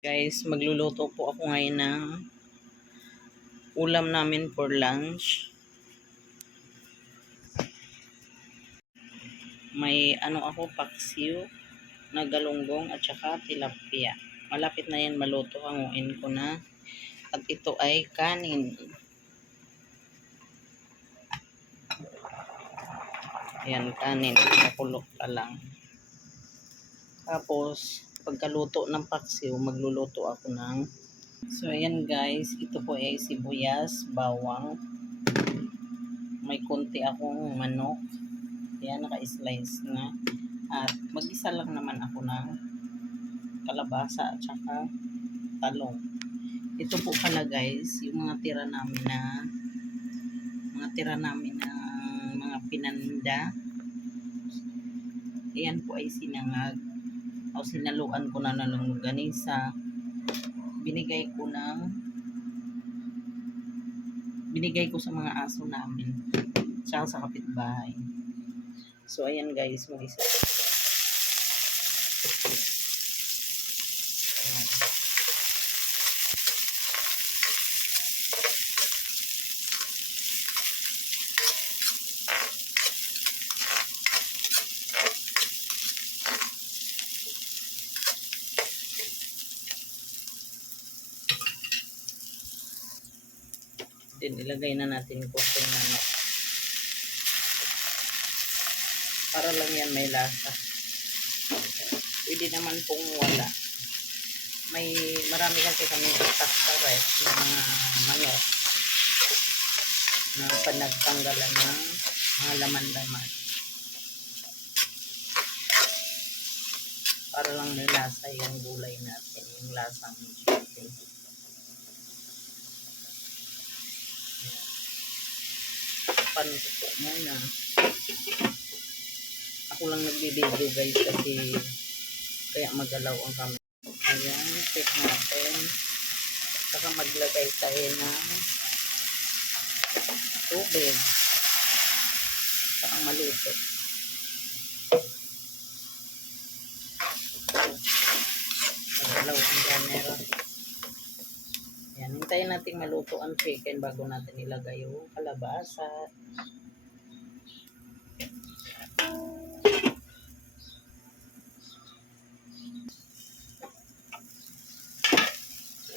Guys, magluluto po ako ngayon ng ulam namin for lunch. May ano ako, paksiw na galunggong at saka tilapia. Malapit na yan maluto, hanguin ko na. At ito ay kanin. Ayan, kanin. Nakulok pa lang. Tapos, pagkaluto ng paksiw, magluluto ako ng So, ayan guys, ito po ay sibuyas, bawang. May konti akong manok. Ayan, naka-slice na. At mag-isa lang naman ako ng kalabasa at saka talong. Ito po pala guys, yung mga tira namin na mga tira namin na mga pinanda. Ayan po ay sinangag o sinaluan ko na ng longganisa. Binigay ko ng binigay ko sa mga aso namin tsaka sa kapitbahay. So ayan guys mag-isa Then, ilagay na natin yung kusing manok. Para lang yan may lasa. Pwede naman pong wala. May marami kasi kami itak sa ref ng mga manok na panagtanggalan ng mga laman-laman. Para lang may lasa yung gulay natin, yung lasang chicken. Pan ko po muna. Ako lang nagbibideo guys kasi kaya magalaw ang camera. Ayan, check natin. Saka maglagay tayo ng tubig. Saka maluto. Magalaw ang camera. Yan, hintayin natin maluto ang chicken bago natin ilagay yung kalabasa.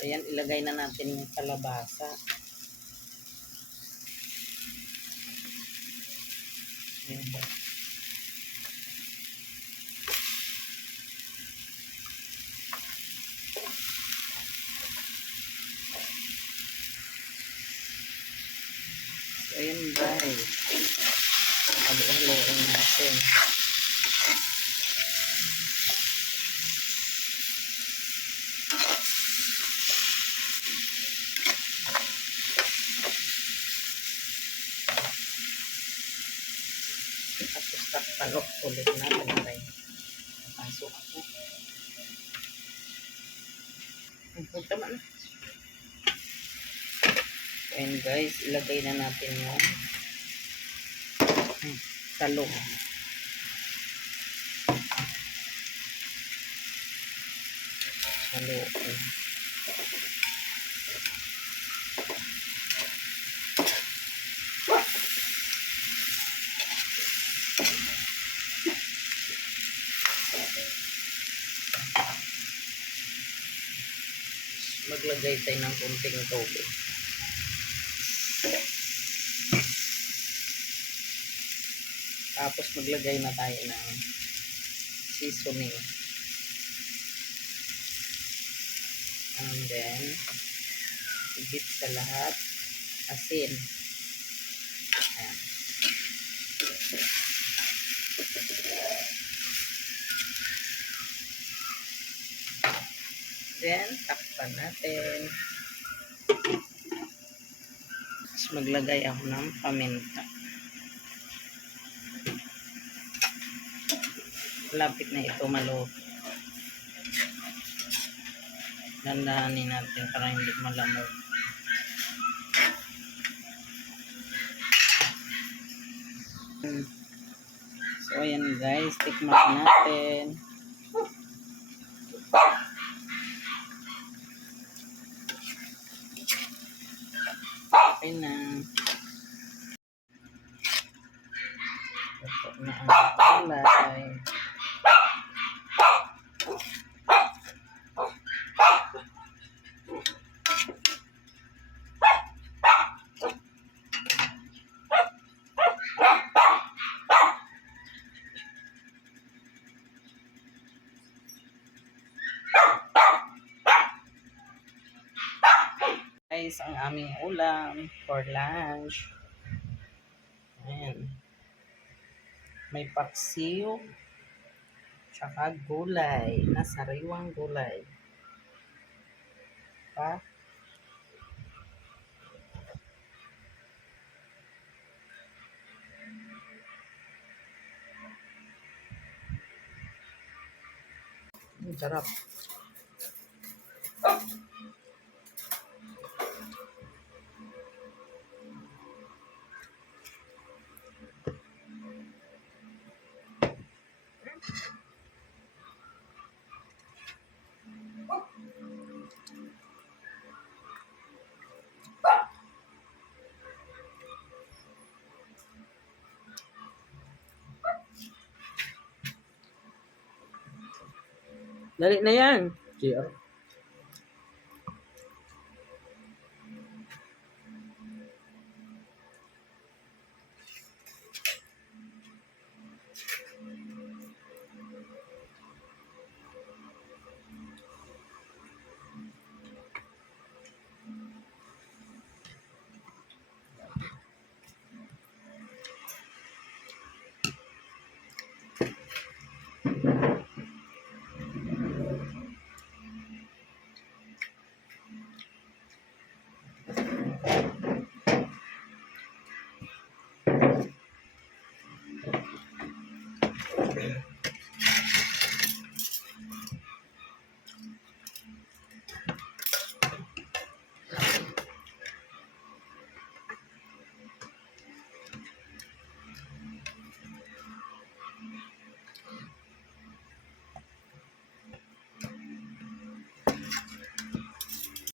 Ayan, ilagay na natin yung kalabasa. Ayan ba? So, guys. Halo-haloin natin. Tapos takpalok ulit natin guys. Pasok ako. Ang tama na. And guys, ilagay na natin yung talong. Haluin. Maglagay tayo ng kunting tubig. Tapos maglagay na tayo ng seasoning. And then, higit sa lahat, asin. Ayan. Then, takpan natin. Tapos maglagay ako ng paminta. Lapit na ito malo. Dandahanin natin para hindi malamog. So, ayan guys. Tikman natin. Okay na. Ito na ang palay. Guys ang aming ulam for lunch. Ayan. May paksiw. Tsaka gulay. Nasariwang gulay. Pa? Ang sarap. Dali na yan. JR.